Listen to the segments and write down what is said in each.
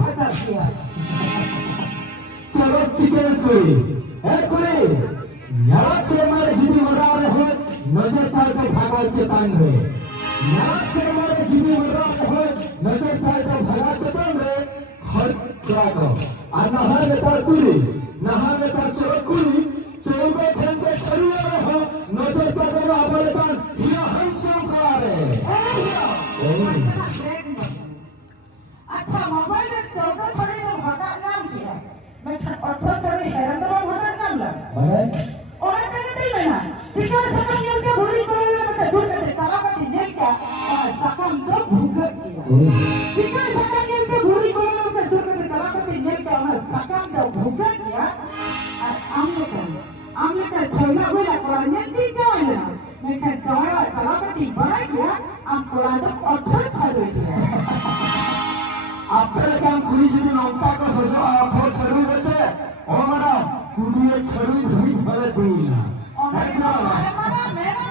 फंसा दिया चलो चिकन कोई है कोई यार से मारे गिरी मरा रहे नजर तार के भागा चेतान रे यार से मारे गिरी मरा रहे नजर तार के भागा चेतान रे हर क्या को आ नहा ले तार कुली नहा ले तार चलो कुली चलो को ठंडे छड़िया रहो नजर तार के आवाज तान हिया हंसों का रे अच्छा मोबाइल में 14 छोड़ी तो भटा नाम किया मैं 18 छोड़ी हैरान तो भटा नाम लगा और कहते नहीं मैं ठीक है सकम ये के भूरी करे ना मैं झूठ करते सारा का दिन क्या सकम तो भूगत किया ठीक है सकम ये के भूरी करे ना मैं झूठ करते सारा का दिन क्या मैं सकम तो भूगत किया आमले का छोला हुआ कोराने दी जाए ना मैं कह जाए सारा का दिन बड़ा किया आम कोराने 18 छोड़ी किया आपले काम कुली जदी नौका को सजो आखो छरुई बचे ओ मरा कुली छरुई धुई भले देला अच्छा मेरा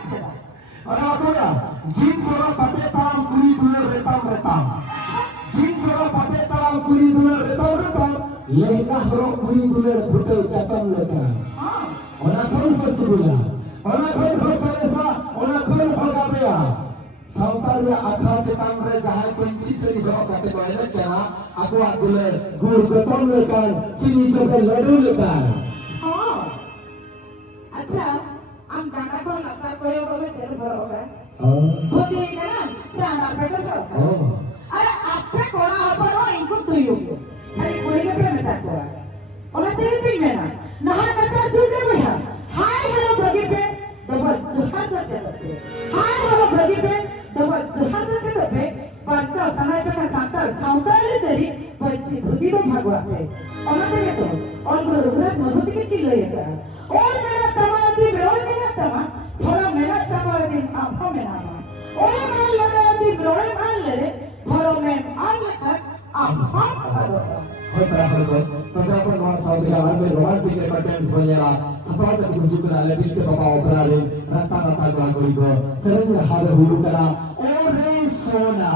अरे आकोला जिन सोरा पते ताम कुली दुले रेताम जिन सोरा पते ताम कुली दुले रेताम लेका हरो कुली दुले फुटे चतम लेका हां ओना कोन फसुला ओना कोन फसलेसा ओना कोन फगाबेया सावतारिया आखा चेतान रे जहां पंछी से निकल काटे कहले क्या आको आगुले गुड़ गतम लेकर चीनी चोके लड्डू लेकर हां अच्छा हम गाना को लता कोयो बोले चल भरो है होती है ना सारा पेटो करो अरे आपे कोना ऊपर हो इनको तो यो खाली कोई के पे मत को और तेरे ठीक है ना नहा कता छूटे भैया हाय हेलो बगी पे दबा जहाज चलते हाय हेलो बगी पे दबा जहाज चलते बच्चा सनाई पे सांतर सांतर सरी बच्ची धुती तो भागवा है और मैं तो और गुरुग्रह मधुति के किलो ये और मेरा तमादी ब्रोय मेरा तमा थोड़ा मेरा तमादी आंखों में ना और मैं लगा दी ब्रोय मान ले थोड़ा मैं आग लेकर आंखों होता है तो जब अपन वहां सऊदी अरब में रोमांटिक कंटेंट्स वगैरह सपाट की कुछ करा ले ठीक के पापा ओपरा ले रत्ता रत्ता गवा कोई को सरंज हारे हुलू करा ओ रे सोना